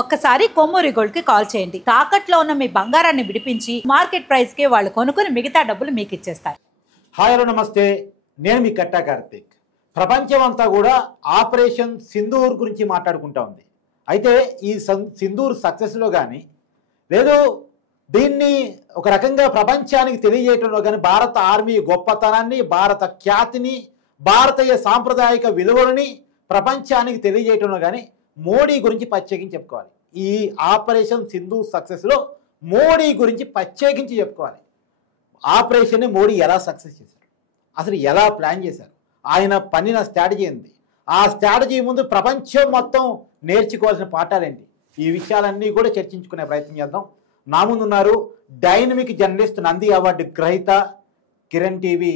ఒక్కసారి కొమ్మూరి గోల్డ్ కి కాల్ చేయండి. తాకట్లో ఉన్న మీ బంగారాన్ని విడిపించి మార్కెట్ ప్రైస్ కి వాళ్ళు కొనుక్కుని మిగతా డబ్బులు మీకు ఇచ్చేస్తారు. హాయ్ హలో నమస్తే, నేను మీ కట్టా కార్తిక్. ప్రపంచం అంతా కూడా ఆపరేషన్ సింధూర్ గురించి మాట్లాడుకుంటా ఉంది. అయితే ఈ సింధూర్ సక్సెస్లో కానీ లేదు దీన్ని ఒక రకంగా ప్రపంచానికి తెలియజేయడంలో కానీ భారత ఆర్మీ గొప్పతనాన్ని, భారత ఖ్యాతిని, భారతీయ సాంప్రదాయిక విలువలని ప్రపంచానికి తెలియజేయడంలో కానీ మోడీ గురించి ప్రత్యేకించి చెప్పుకోవాలి. ఈ ఆపరేషన్ సింధూర్ సక్సెస్లో మోడీ గురించి ప్రత్యేకించి చెప్పుకోవాలి. ఆపరేషన్ని మోడీ ఎలా సక్సెస్ చేశారు, అసలు ఎలా ప్లాన్ చేశారు, ఆయన పన్నిన స్ట్రాటజీ ఏంటి, ఆ స్ట్రాటజీ ముందు ప్రపంచం మొత్తం నేర్చుకోవాల్సిన పాఠాలేంటి, ఈ విషయాలన్నీ కూడా చర్చించుకునే ప్రయత్నం చేద్దాం. నా ముందున్నారు డైనమిక్ జర్నలిస్ట్, నంది అవార్డు గ్రహీత, కిరణ్ టీవీ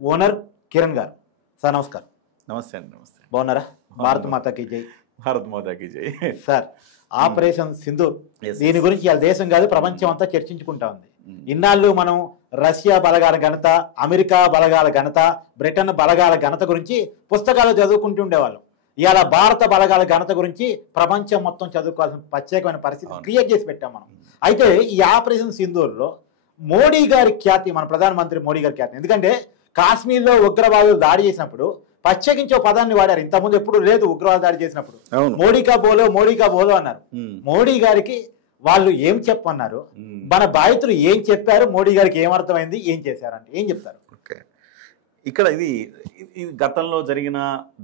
ఓనర్ కిరణ్ గారు. సార్ నమస్కారం. నమస్తే అండి. నమస్తే. బాగున్నారా? భారత్ మాతాకి జై. భారత్ మాతాకి జై. సార్, ఆపరేషన్ సింధూర్ దీని గురించి ఇలా దేశం కాదు ప్రపంచం అంతా చర్చించుకుంటా ఉంది. ఇన్నాళ్ళు మనం రష్యా బలగాల ఘనత, అమెరికా బలగాల ఘనత, బ్రిటన్ బలగాల ఘనత గురించి పుస్తకాలు చదువుకుంటూ ఉండేవాళ్ళం. ఇవాళ భారత బలగాల ఘనత గురించి ప్రపంచం మొత్తం చదువుకోవాల్సిన ప్రత్యేకమైన పరిస్థితి క్రియేట్ చేసి పెట్టాం మనం. అయితే ఈ ఆపరేషన్ సింధూర్లో మోడీ గారి ఖ్యాతి, మన ప్రధానమంత్రి మోడీ గారి ఖ్యాతి, ఎందుకంటే కాశ్మీర్లో ఉగ్రవాదులు దాడి చేసినప్పుడు ప్రత్యేకించే పదాన్ని వాడారు. ఇంతకుముందు ఎప్పుడు లేదు. ఉగ్రవాద దాడి చేసినప్పుడు మోడీకా బోలో అన్నారు. మోడీ గారికి వాళ్ళు ఏం చెప్పన్నారు, మన బాధితులు ఏం చెప్పారు, మోడీ గారికి ఏమర్థమైంది, ఏం చేశారంటే ఏం చెప్తారు? ఓకే, ఇక్కడ ఇది గతంలో జరిగిన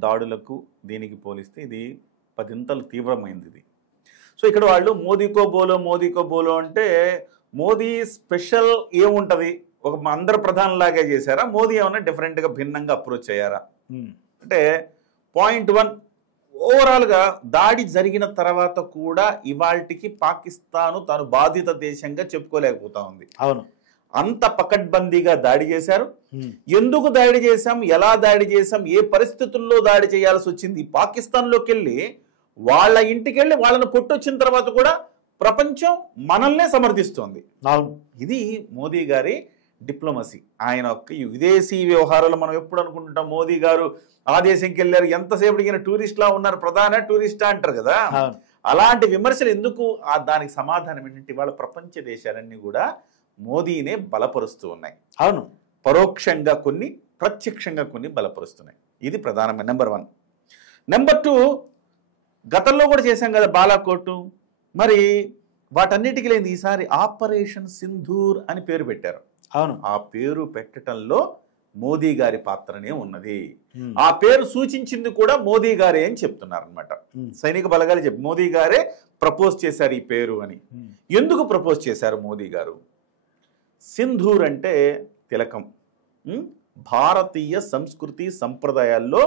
దాడులకు దీనికి పోలిస్తే ఇది 10 తీవ్రమైంది ఇది. సో ఇక్కడ వాళ్ళు మోదీకో బోలో అంటే మోదీ స్పెషల్ ఏముంటుంది, ఒక అందరు ప్రధానిలాగే చేశారా, మోదీ ఏమన్నా డిఫరెంట్గా భిన్నంగా అప్రోచ్ అయ్యారా అంటే పాయింట్ 1, ఓవరాల్గా దాడి జరిగిన తర్వాత కూడా ఇవాళకి పాకిస్తాను తాను బాధిత దేశంగా చెప్పుకోలేకపోతా ఉంది. అవును, అంత పకడ్బందీగా దాడి చేశారు. ఎందుకు దాడి చేశాం, ఎలా దాడి చేశాం, ఏ పరిస్థితుల్లో దాడి చేయాల్సి వచ్చింది, పాకిస్తాన్లోకి వెళ్ళి వాళ్ళ ఇంటికి వెళ్ళి వాళ్ళని కొట్టొచ్చిన తర్వాత కూడా ప్రపంచం మనల్నే సమర్థిస్తోంది. ఇది మోదీ గారి డిప్లొమసీ. ఆయన విదేశీ వ్యవహారాలు మనం ఎప్పుడు అనుకుంటుంటాం, మోదీ గారు ఆ దేశంకి వెళ్ళారు, ఎంతసేపటికి టూరిస్ట్లా ఉన్నారు, ప్రధాన టూరిస్టా అంటారు కదా. అలాంటి విమర్శలు ఎందుకు? దానికి సమాధానం ఏంటంటే ఇవాళ ప్రపంచ దేశాలన్నీ కూడా మోదీనే బలపరుస్తూ ఉన్నాయి. అవును, పరోక్షంగా కొన్ని, ప్రత్యక్షంగా కొన్ని బలపరుస్తున్నాయి. ఇది ప్రధానమైన నెంబర్ 1. నెంబర్ 2, గతంలో కూడా చేశాం కదా బాలాకోటు, మరి వాటన్నిటికీ లేదు ఈసారి ఆపరేషన్ సింధూర్ అని పేరు పెట్టారు. అవును, ఆ పేరు పెట్టడంలో మోదీ గారి పాత్రనే ఉన్నది. ఆ పేరు సూచించింది కూడా మోదీ గారే అని చెప్తున్నారు అనమాట. సైనిక బలగాలు చెప్పి మోదీ గారే ప్రపోజ్ చేశారు ఈ పేరు అని. ఎందుకు ప్రపోజ్ చేశారు మోదీ గారు? సింధూర్ అంటే తిలకం. భారతీయ సంస్కృతి సంప్రదాయాల్లో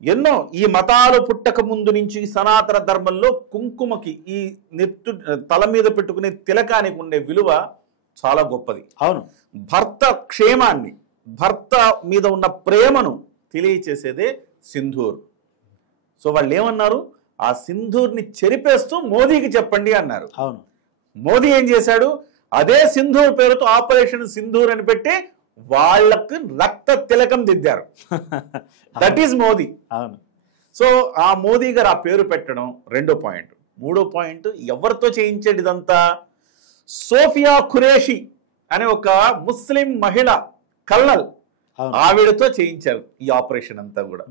ఎన్నో, ఈ మతాలు పుట్టక ముందు నుంచి సనాతన ధర్మంలో కుంకుమకి, ఈ తల మీద పెట్టుకునే తిలకానికి ఉండే విలువ చాలా గొప్పది. అవును, భర్త క్షేమాన్ని, భర్త మీద ఉన్న ప్రేమను తెలియచేసేదే సింధూర్. సో వాళ్ళు ఏమన్నారు, ఆ సింధూర్ని చెరిపేస్తూ మోదీకి చెప్పండి అన్నారు. అవును, మోదీ ఏం చేశాడు, అదే సింధూర్ పేరుతో ఆపరేషన్ సింధూర్ అని పెట్టి వాళ్ళకు రక్త తిలకం దిద్దారు. That is Modi. అవును. సో ఆ మోదీ గారు ఆ పేరు పెట్టడం 2వ పాయింట్. 3వ పాయింట్, ఎవరితో చేయించాడు ఇదంతా? సోఫియా ఖురేషి అనే ఒక ముస్లిం మహిళ కల్నల్, ఆవిడతో చేయించారు ఈ ఆపరేషన్ అంతా కూడా.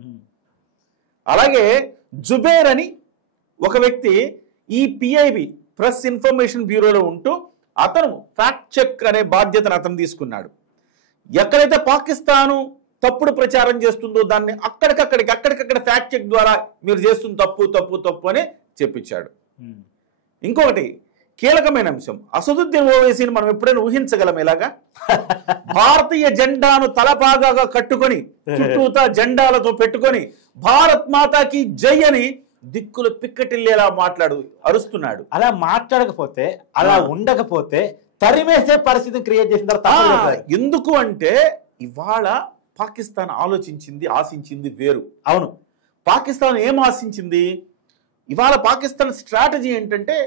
అలాగే జుబేర్ అని ఒక వ్యక్తి ఈ పిఐబి ప్రెస్ ఇన్ఫర్మేషన్ బ్యూరోలో ఉంటూ అతను ఫ్యాక్ట్ చెక్ అనే బాధ్యతను అతను తీసుకున్నాడు. ఎక్కడైతే పాకిస్తాను తప్పుడు ప్రచారం చేస్తుందో దాన్ని అక్కడికక్కడ ఫ్యాక్ట్ చెక్ ద్వారా మీరు చేస్తుంది తప్పు అని చెప్పించాడు. ఇంకొకటి కీలకమైన అంశం, అసదుద్దీన్ ఓవైసీని మనం ఎప్పుడైనా ఊహించగలం ఇలాగా? భారతీయ జెండాను తలపాగా కట్టుకొని చుట్టూతా జెండాలతో పెట్టుకొని భారత్ మాతాకి జై అని దిక్కులు పిక్కటిల్లేలా అరుస్తున్నాడు. అలా మాట్లాడకపోతే, అలా ఉండకపోతే తరిమేసే పరిస్థితిని క్రియేట్ చేసిన తర్వాత ఎందుకు అంటే ఇవాళ పాకిస్తాన్ ఆశించింది వేరు. అవును, పాకిస్తాన్ ఏం ఆశించింది? ఇవాళ పాకిస్తాన్ స్ట్రాటజీ ఏంటంటే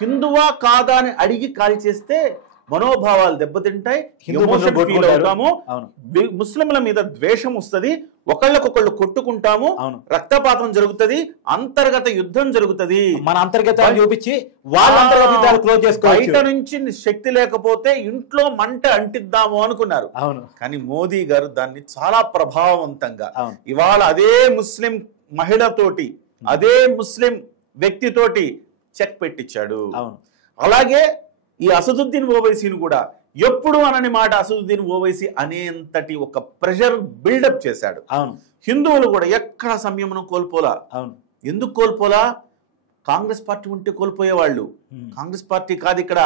హిందువా కాదా అని అడిగి కాల్ చేస్తే మనోభావాలు దెబ్బతింటాయి, హిందూ ఎమోషన్ బంధువులు ఫీల్ అవుతాము, అవును. ముస్లింల మీద ద్వేషం వస్తుంది, ఒకళ్ళకొకళ్ళు కొట్టుకుంటాము, అవును. రక్తపాతం జరుగుతుంది, అంతర్గత యుద్ధం జరుగుతుంది. మన అంతర్గతాలు చూపించి వాళ్ళ అంతర్గతాలు క్లోజ్ చేసుకోవచ్చు. బయట నుంచి శక్తి లేకపోతే ఇంట్లో మంట అంటిద్దాము అనుకున్నారు. అవును. కానీ మోదీ గారు దాన్ని చాలా ప్రభావవంతంగా అవును. ఇవాళ అదే ముస్లిం మహిళతోటి, అదే ముస్లిం వ్యక్తితోటి చెక్ పెట్టించాడు. అవును. అలాగే ఈ అసదుద్దీన్ ఓవైసీని కూడా ఎప్పుడు అనని మాట అసదుద్దీన్ ఓవైసీ అనేంతటి ఒక ప్రెషర్ బిల్డప్ చేశాడు. అవును. హిందువులు కూడా ఎక్కడ సంయమనం కోల్పోలా. అవును. ఎందుకు కోల్పోలా? కాంగ్రెస్ పార్టీ ఉంటే కోల్పోయేవాళ్ళు. కాంగ్రెస్ పార్టీ కాదు, ఇక్కడ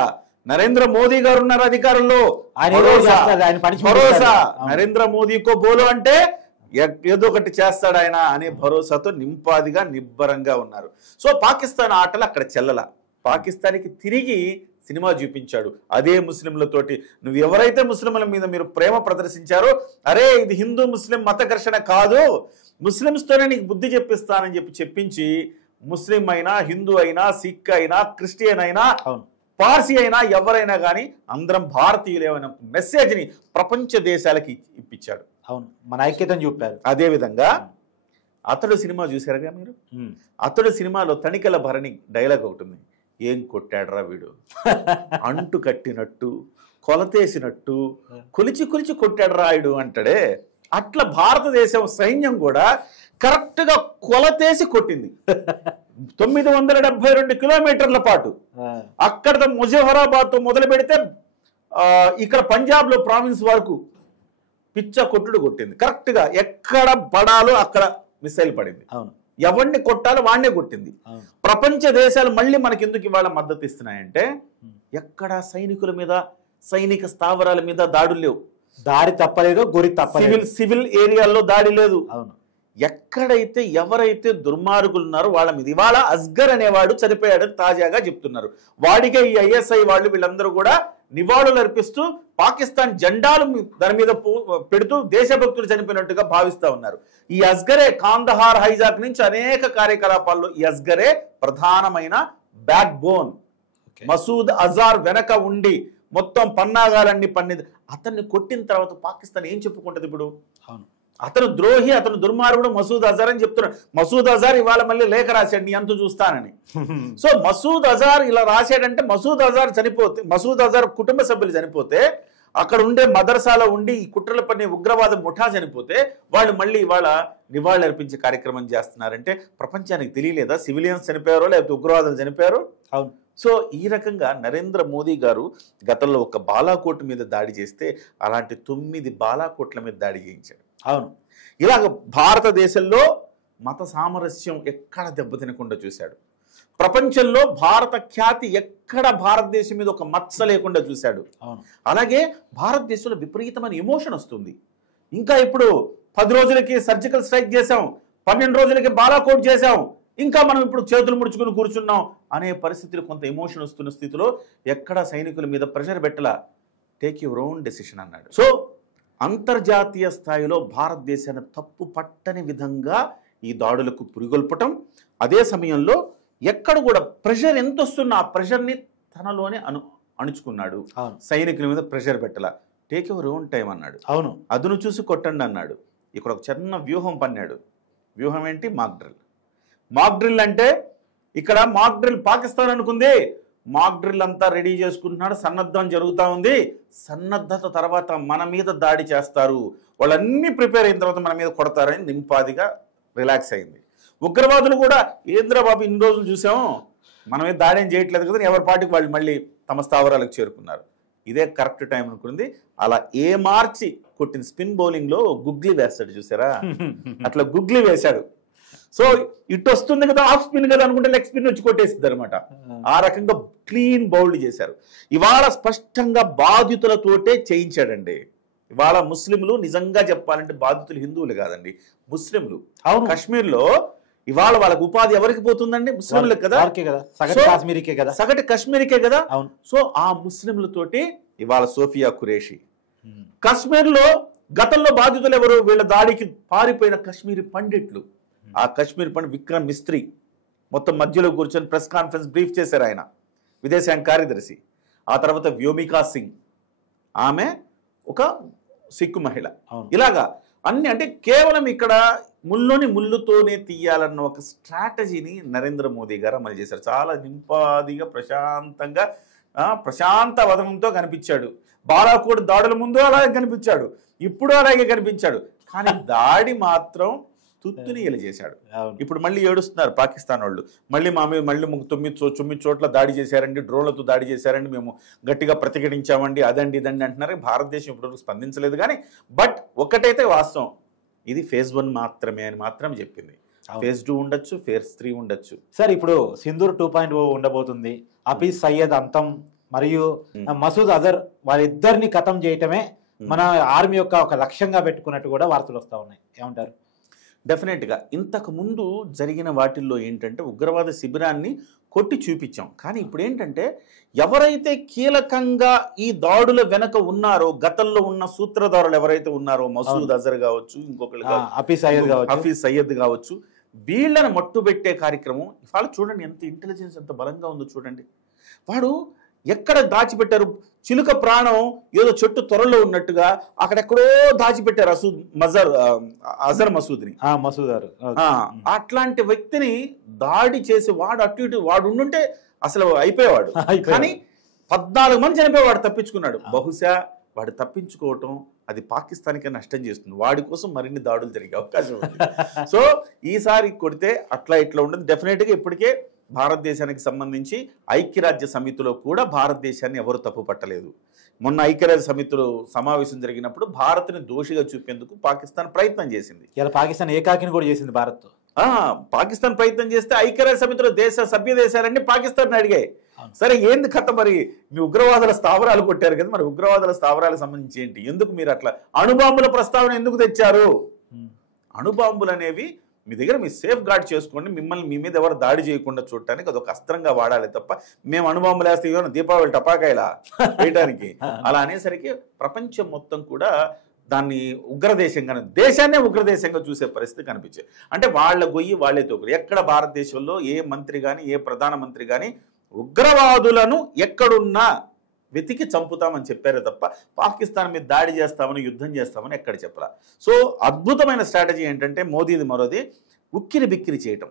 నరేంద్ర మోదీ గారు ఉన్నారు అధికారంలో. భరోసా నరేంద్ర మోదీకో బోలో అంటే ఏదో ఒకటి చేస్తాడు ఆయన అనే భరోసాతో నింపాదిగా నిబ్బరంగా ఉన్నారు. సో పాకిస్తాన్ ఆటలు అక్కడ చెల్లల. పాకిస్తాన్కి తిరిగి సినిమా చూపించాడు అదే ముస్లింలతోటి. నువ్వు ఎవరైతే ముస్లింల మీద మీరు ప్రేమ ప్రదర్శించారో, అరే ఇది హిందూ ముస్లిం మత ఘర్షణ కాదు, ముస్లిమ్స్తోనే నీకు బుద్ధి చెప్పిస్తానని చెప్పించి ముస్లిం అయినా, హిందూ అయినా, సిక్ అయినా, క్రిస్టియన్ అయినా, పార్సీ అయినా, ఎవరైనా కానీ అందరం భారతీయులేమైనా మెసేజ్ని ప్రపంచ దేశాలకి ఇప్పించాడు. అవును, మన ఐక్యతను చూపారు. అదేవిధంగా అతడు సినిమా చూసారుగా మీరు. అతడు సినిమాలో తనికెల భరణి డైలాగ్ ఒకటి ఉంది, ఏం కొట్టాడరా వీడు, అంటు కట్టినట్టు కొలతేసినట్టు కొలిచి కొలిచి కొట్టాడు రాయుడు అంటాడే. అట్లా భారతదేశం సైన్యం కూడా కరెక్ట్ గా కొలతేసి కొట్టింది. 972 కిలోమీటర్ల పాటు అక్కడ ముజఫరాబాద్ తో మొదలు పెడితే ఇక్కడ పంజాబ్ లో ప్రావిన్స్ వరకు పిచ్చ కొట్టుడు కొట్టింది. కరెక్ట్ గా ఎక్కడ పడాలో అక్కడ మిసైల్ పడింది. ఎవరిని కొట్టాలో వాడినే కొట్టింది. ప్రపంచ దేశాలు మళ్ళీ మనకెందుకు ఇవాళ మద్దతు ఇస్తున్నాయంటే ఎక్కడ సైనికుల మీద, సైనిక స్థావరాల మీద దాడులు లేవు. దారి తప్పలేదు, గురి తప్పలేదు. సివిల్ ఏరియాల్లో దాడి లేదు. ఎక్కడైతే ఎవరైతే దుర్మార్గులు ఉన్నారో వాళ్ళ మీద. ఇవాళ అస్గర్ అనేవాడు చనిపోయాడని తాజాగా చెప్తున్నారు. వాడికే ఈ ఐఎస్ఐ వాళ్ళు వీళ్ళందరూ కూడా నివాళులు అర్పిస్తూ పాకిస్తాన్ జెండాలు దాని మీద పెడుతూ దేశభక్తులు చనిపోయినట్టుగా భావిస్తూ ఉన్నారు. ఈ అస్గరే కాందహార్ హైజాక్ నుంచి అనేక కార్యకలాపాల్లో ఈ అస్గరే ప్రధానమైన బ్యాక్ బోన్. మసూద్ అజార్ వెనక ఉండి మొత్తం పన్నాగాలన్నీ పన్నింది. అతన్ని కొట్టిన తర్వాత పాకిస్తాన్ ఏం చెప్పుకుంటది ఇప్పుడు? అతను ద్రోహి, అతను దుర్మార్గుడు మసూద్ అజార్ అని చెప్తున్నాడు. మసూద్ అజార్ ఇవాళ మళ్ళీ లేఖ రాశాడు, నీ అంత చూస్తానని. సో మసూద్ అజార్ ఇలా రాశాడంటే మసూద్ అజార్ చనిపోతే, మసూద్ అజార్ కుటుంబ సభ్యులు చనిపోతే, అక్కడ ఉండే మదర్సాలో ఉండి ఈ కుట్రల పని ఉగ్రవాద ముఠా చనిపోతే వాళ్ళు మళ్ళీ ఇవాళ నివాళులు అర్పించే కార్యక్రమం చేస్తున్నారంటే ప్రపంచానికి తెలియలేదా సివిలియన్స్ చనిపోయారో లేకపోతే ఉగ్రవాదులు చనిపోయారో? అవును. సో ఈ రకంగా నరేంద్ర మోదీ గారు గతంలో ఒక బాలాకోట్ మీద దాడి చేస్తే అలాంటి 9 బాలాకోట్ల మీద దాడి చేయించాడు. అవును. ఇలాగ భారతదేశంలో మత సామరస్యం ఎక్కడ దెబ్బతినకుండా చూశాడు. ప్రపంచంలో భారత ఖ్యాతి ఎక్కడ భారతదేశం మీద ఒక మచ్చ లేకుండా చూశాడు. అలాగే భారతదేశంలో విపరీతమైన ఎమోషన్ వస్తుంది. ఇంకా ఇప్పుడు 10 రోజులకి సర్జికల్ స్ట్రైక్ చేశాం, 12 రోజులకి బాలాకోట్ చేశాం, ఇంకా మనం ఇప్పుడు చేతులు ముడుచుకుని కూర్చున్నాం అనే పరిస్థితులు, కొంత ఎమోషన్ వస్తున్న స్థితిలో ఎక్కడ సైనికుల మీద ప్రెషర్ పెట్టలా. టేక్ యువర్ ఓన్ డెసిషన్ అన్నాడు. సో అంతర్జాతీయ స్థాయిలో భారతదేశాన్ని తప్పు పట్టని విధంగా ఈ దాడులకు పురిగొల్పటం, అదే సమయంలో ఎక్కడ కూడా ప్రెషర్ ఎంత వస్తున్నా ఆ ప్రెషర్ని తనలోనే అణుచుకున్నాడు. సైనికుల మీద ప్రెషర్ పెట్టలా. టేక్ యువర్ ఓన్ టైం అన్నాడు. అవును, అదును చూసి కొట్టండి అన్నాడు. ఇక్కడ ఒక చిన్న వ్యూహం పన్నాడు. వ్యూహం ఏంటి? Mock drill. మాక్ డ్రిల్ అంటే ఇక్కడ మాక్ డ్రిల్ పాకిస్తాన్ అనుకుంది, మాక్ డ్రిల్ అంతా రెడీ చేసుకుంటున్నాడు, సన్నద్ధం జరుగుతూ ఉంది. సన్నద్ధత తర్వాత మన మీద దాడి చేస్తారు, వాళ్ళన్నీ ప్రిపేర్ అయిన తర్వాత మన మీద కొడతారని నింపాదిగా రిలాక్స్ అయింది. ఉగ్రవాదులు కూడా ఏంద్రా బాబు ఇన్ని రోజులు చూసాము, మన మీద దాడి ఏం చేయట్లేదు కదా, ఎవరి పార్టీకి వాళ్ళు మళ్ళీ తమ స్థావరాలకు చేరుకున్నారు. ఇదే కరెక్ట్ టైం అనుకుంది. అలా ఏ మార్చి కొట్టిన స్పిన్ బౌలింగ్లో గుగ్లీ వేస్తాడు చూసారా, అట్లా గుగ్లీ వేశాడు. సో ఇటు వస్తుంది కదా, ఆఫ్ స్పిన్ కదా అనుకుంటే లెగ్ స్పిన్ వచ్చి కొట్టేస్తుంది అనమాట. ఆ రకంగా క్లీన్ బౌల్డ్ చేశారు. ఇవాళ స్పష్టంగా బాధితులతోటే చేయించాడండి. ఇవాళ ముస్లింలు నిజంగా చెప్పాలంటే బాధితులు హిందువులు కాదండి, ముస్లింలు. అవును, కాశ్మీర్లో ఇవాళ వాళ్ళకి ఉపాధి ఎవరికి పోతుందండి? ముస్లింలకు కదా, సగటు కాశ్మీరీకే కదా. అవును. సో ఆ ముస్లింలతోటి ఇవాళ సోఫియా ఖురేషి. కాశ్మీర్లో గతంలో బాధితులు ఎవరు? వీళ్ళ దాడికి పారిపోయిన కాశ్మీరీ పండిట్లు. ఆ కాశ్మీర్ పండిట్ విక్రమ్ మిస్త్రీ మొత్తం మధ్యలో కూర్చొని ప్రెస్ కాన్ఫరెన్స్ బ్రీఫ్ చేశారు ఆయన, విదేశాంగ కార్యదర్శి. ఆ తర్వాత వ్యోమికా సింగ్, ఆమె ఒక సిక్కు మహిళ. అవును. ఇలాగా అన్ని అంటే కేవలం ఇక్కడ ముల్లుని ముల్లుతోనే తీయాలన్న ఒక స్ట్రాటజీని నరేంద్ర మోదీ గారు అమలు చేశారు. చాలా నింపాదిగా ప్రశాంతంగా ప్రశాంత వదనంతో కనిపించాడు. బాలాకోట్ దాడుల ముందు అలాగే కనిపించాడు, ఇప్పుడు అలాగే కనిపించాడు. కానీ దాడి మాత్రం తుత్తునియలు చేశాడు. ఇప్పుడు మళ్ళీ ఏడుస్తున్నారు పాకిస్తాన్ వాళ్ళు, మళ్ళీ మా మీద మళ్ళీ 9 చోట్ల దాడి చేశారండి, డ్రోన్లతో దాడి చేశారండి, మేము గట్టిగా ప్రతిఘటించామండి, అదండి ఇదండి అంటున్నారు. భారతదేశం ఇప్పటివరకు స్పందించలేదు. కానీ బట్ ఒక్కటైతే వాస్తవం, ఇది ఫేజ్ 1 మాత్రమే అని మాత్రం చెప్పింది. ఫేజ్ 2 ఉండొచ్చు, ఫేజ్ 3 ఉండొచ్చు. సార్ ఇప్పుడు సింధూర్ 2.0 ఉండబోతుంది. హఫీజ్ సయ్యద్ అంతం మరియు మసూద్ అజర్ వారిద్దరిని ఖతం చేయటమే మన ఆర్మీ యొక్క ఒక లక్ష్యంగా పెట్టుకున్నట్టు కూడా వార్తలు వస్తూ ఉన్నాయి. ఏమంటారు? డెఫినెట్గా ఇంతకు ముందు జరిగిన వాటిల్లో ఏంటంటే ఉగ్రవాద శిబిరాన్ని కొట్టి చూపించాం. కానీ ఇప్పుడు ఏంటంటే ఎవరైతే కీలకంగా ఈ దాడుల వెనక ఉన్నారో, గతంలో ఉన్న సూత్రధారులు ఎవరైతే ఉన్నారో, మసూద్ అజర్ కావచ్చు, ఇంకొకరు హఫీజ్ సయ్యద్ కావచ్చు, వీళ్ళని మట్టుబెట్టే కార్యక్రమం ఇవాళ చూడండి. ఎంత ఇంటెలిజెన్స్ ఎంత బలంగా ఉందో చూడండి. వాడు ఎక్కడ దాచిపెట్టారు, చిలుక ప్రాణం ఏదో చెట్టు త్వరలో ఉన్నట్టుగా అక్కడెక్కడో దాచిపెట్టారు అజర్ మసూద్ని. అట్లాంటి వ్యక్తిని దాడి చేసి వాడు అటు ఇటు వాడు ఉండుంటే అసలు అయిపోయేవాడు. కానీ 14 మంది చనిపోయేవాడు, తప్పించుకున్నాడు. బహుశా వాడు తప్పించుకోవటం అది పాకిస్తాన్కే నష్టం చేస్తుంది. వాడి కోసం మరిన్ని దాడులు జరిగే అవకాశం ఉంది. సో ఈసారి కొడితే అట్లా ఇట్లా ఉండదు. డెఫినెట్గా ఇప్పటికే భారతదేశానికి సంబంధించి ఐక్యరాజ్య సమితిలో కూడా భారతదేశాన్ని ఎవరు తప్పు పట్టలేదు. మొన్న ఐక్యరాజ్య సమితిలో సమావేశం జరిగినప్పుడు భారత్ని దోషిగా చూపేందుకు పాకిస్తాన్ ప్రయత్నం చేసింది. ఇలా పాకిస్తాన్ ఏకాకిని కూడా చేసింది భారత్. పాకిస్తాన్ ప్రయత్నం చేస్తే ఐక్యరాజ్య సమితిలో సభ్య దేశాలన్నీ పాకిస్తాన్ అడిగాయి, సరే ఏంది కథ, మరి మీ ఉగ్రవాదుల స్థావరాలు కొట్టారు కదా, మరి ఉగ్రవాదుల స్థావరాలకు సంబంధించి ఏంటి, ఎందుకు మీరు అట్లా అణుబాంబుల ప్రస్తావన ఎందుకు తెచ్చారు? అణుబాంబులు అనేవి మీ దగ్గర మీరు సేఫ్ గార్డ్ చేసుకోండి, మిమ్మల్ని మీ మీద ఎవరు దాడి చేయకుండా చూడటానికి అదొక అస్త్రంగా వాడాలి తప్ప మేము అణుబాంబులు వేస్తే ఏమైనా దీపావళి టపాకాయలా వేయడానికి అలా అనేసరికి ప్రపంచం మొత్తం కూడా దాన్ని ఉగ్రదేశంగా, దేశాన్నే ఉగ్రదేశంగా చూసే పరిస్థితి కనిపించాయి. అంటే వాళ్ళ గొయ్యి వాళ్ళే తోకరు. ఎక్కడ భారతదేశంలో ఏ మంత్రి కానీ ఏ ప్రధానమంత్రి కానీ ఉగ్రవాదులను ఎక్కడున్నా వెతికి చంపుతామని చెప్పారే తప్ప పాకిస్తాన్ మీద దాడి చేస్తామని యుద్ధం చేస్తామని ఎక్కడ చెప్పరా. సో అద్భుతమైన స్ట్రాటజీ ఏంటంటే మోదీది మరోది ఉక్కిరి బిక్కిరి చేయటం.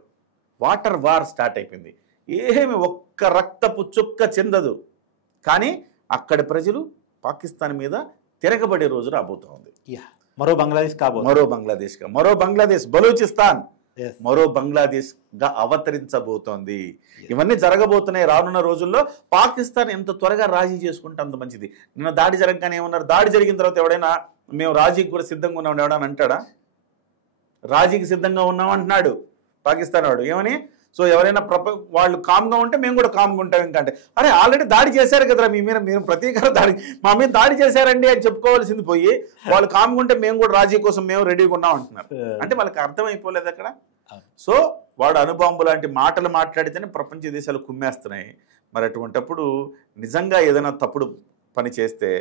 వాటర్ వార్ స్టార్ట్ అయిపోయింది. ఏమి ఒక్క రక్తపు చుక్క చెందదు. కానీ అక్కడి ప్రజలు పాకిస్తాన్ మీద తిరగబడే రోజు రాబోతూ ఉంది. మరో బంగ్లాదేశ్ కాబోతుంది, మరో బంగ్లాదేశ్ బలూచిస్తాన్ మరో బంగ్లాదేశ్ గా అవతరించబోతోంది. ఇవన్నీ జరగబోతున్నాయి రానున్న రోజుల్లో. పాకిస్తాన్ ఎంత త్వరగా రాజీ చేసుకుంటే అంత మంచిది. నిన్న దాడి జరగగానే ఏమన్నారు, దాడి జరిగిన తర్వాత ఎవడైనా మేము రాజీకి కూడా సిద్ధంగా ఉన్నాం ఎవడని అంటాడా? రాజీకి సిద్ధంగా ఉన్నాం అంటున్నాడు పాకిస్తాన్ వాడు. ఏమని? సో ఎవరైనా వాళ్ళు కామ్గా ఉంటే మేము కూడా కామ్గా ఉంటాం. ఇంకంటే అరే ఆల్రెడీ దాడి చేశారు కదరా మీ మీద, మీరు ప్రతీకార దాడి మా మీద దాడి చేశారండి అని చెప్పుకోవాల్సింది పోయి వాళ్ళు కామ్గా ఉంటే మేము కూడా రాజీ కోసం మేము రెడీగా ఉన్నాం అంటున్నారు. అంటే వాళ్ళకి అర్థమైపోలేదు అక్కడ. సో వాడు అణుబాంబు లాంటి మాటలు మాట్లాడితేనే ప్రపంచ దేశాలు కుమ్మేస్తున్నాయి. మరి అటువంటప్పుడు నిజంగా ఏదైనా తప్పుడు పని చేస్తే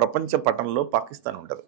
ప్రపంచ పటంలో పాకిస్తాన్ ఉండదు.